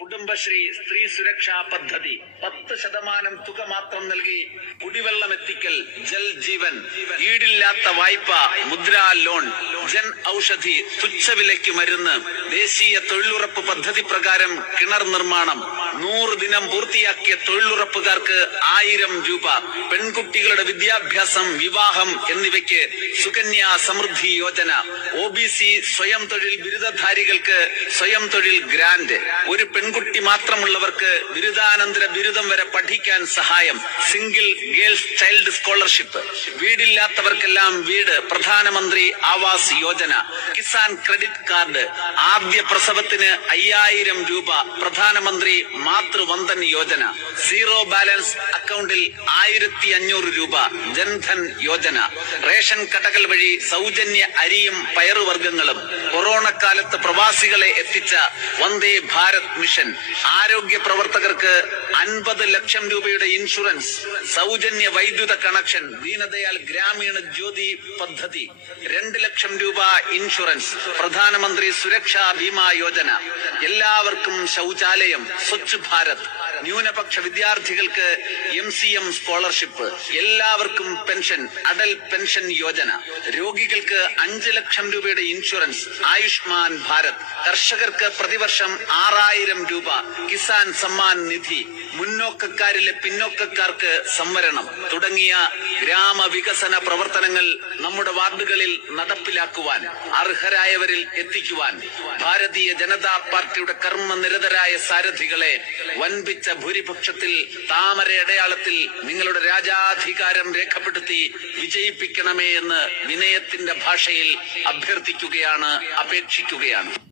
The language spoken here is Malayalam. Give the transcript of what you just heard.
കുടുംബശ്രീ സ്ത്രീ സുരക്ഷാ പദ്ധതി 10% തുക മാത്രം നൽകി കുടിവെള്ളം എത്തിക്കൽ, ജൽ ജീവൻ, ഈടില്ലാത്ത വായ്പ, മുദ്രാ ലോൺ, ജൻ ഔഷധി, തുച്ഛവിലയ്ക്ക് മരുന്ന്, ദേശീയ തൊഴിലുറപ്പ് പദ്ധതി പ്രകാരം കിണർ നിർമ്മാണം, 100 ദിനം പൂർത്തിയാക്കിയ തൊഴിലുറപ്പുകാർക്ക് 1000 രൂപ, പെൺകുട്ടികളുടെ വിദ്യാഭ്യാസം, വിവാഹം എന്നിവയ്ക്ക് സുകന്യ സമൃദ്ധി യോജന, OBC സ്വയം തൊഴിൽ ബിരുദധാരികൾക്ക് സ്വയം തൊഴിൽ ഗ്രാന്റ്, ഒരു പെൺകുട്ടി മാത്രമുള്ളവർക്ക് ബിരുദാനന്തര ബിരുദം വരെ പഠിക്കാൻ സഹായം, സിംഗിൾ ഗേൾസ് ചൈൽഡ് സ്കോളർഷിപ്പ്, വീടില്ലാത്തവർക്കെല്ലാം വീട്, പ്രധാനമന്ത്രി ആവാസ് യോജന, കിസാൻ ക്രെഡിറ്റ് കാർഡ്, ആദ്യ പ്രസവത്തിന് 5000 രൂപ, പ്രധാനമന്ത്രി മാതൃവന്ദൻ യോജന, സീറോ ബാലൻസ് അക്കൗണ്ടിൽ 1500 രൂപ, ജൻധൻ യോജന, റേഷൻ കടകൾ വഴി സൗജന്യ അരിയും പയറുവർഗ്ഗങ്ങളും, കൊറോണ കാലത്ത് പ്രവാസികളെ എത്തിച്ച വന്ദേ ഭാരത് മിഷൻ, ആരോഗ്യ പ്രവർത്തകർക്ക് 50 ലക്ഷം രൂപയുടെ ഇൻഷുറൻസ്, സൗജന്യ വൈദ്യുത കണക്ഷൻ, ദീനദയാൽ ഗ്രാമീണ ജ്യോതി പദ്ധതി, 2 ലക്ഷം രൂപ ഇൻഷുറൻസ്, പ്രധാനമന്ത്രി സുരക്ഷാ ബീമാ യോജന, എല്ലാവർക്കും ശൗചാലയം, സ്വച്ഛ് ഭാരത്, ന്യൂനപക്ഷ വിദ്യാർത്ഥികൾക്ക് MCM സ്കോളർഷിപ്പ്, എല്ലാവർക്കും പെൻഷൻ, അടൽ പെൻഷൻ യോജന, രോഗികൾക്ക് 5 ലക്ഷം രൂപയുടെ ഇൻഷുറൻസ്, ആയുഷ്മാൻ ഭാരത്, കർഷകർക്ക് പ്രതിവർഷം 6000 രൂപ, കിസാൻ സമ്മാൻ നിധി, മുന്നോക്കക്കാരിലെ പിന്നോക്കക്കാർക്ക് സംവരണം തുടങ്ങിയ ഗ്രാമവികസന പ്രവർത്തനങ്ങൾ നമ്മുടെ വാർഡുകളിൽ നടപ്പിലാക്കുവാൻ, അർഹരായവരിൽ എത്തിക്കുവാൻ ഭാരതീയ ജനതാ പാർട്ടിയുടെ കർമ്മനിരതരായ സാരഥികളെ വൻപിച്ച ഭൂരിപക്ഷത്തിൽ താമര അടയാളത്തിൽ നിങ്ങളുടെ രാജാധികാരം രേഖപ്പെടുത്തി വിജയിപ്പിക്കണമേ എന്ന് വിനയത്തിന്റെ ഭാഷയിൽ അഭ്യർത്ഥിക്കുകയാണ്, അപേക്ഷിക്കുകയാണ്.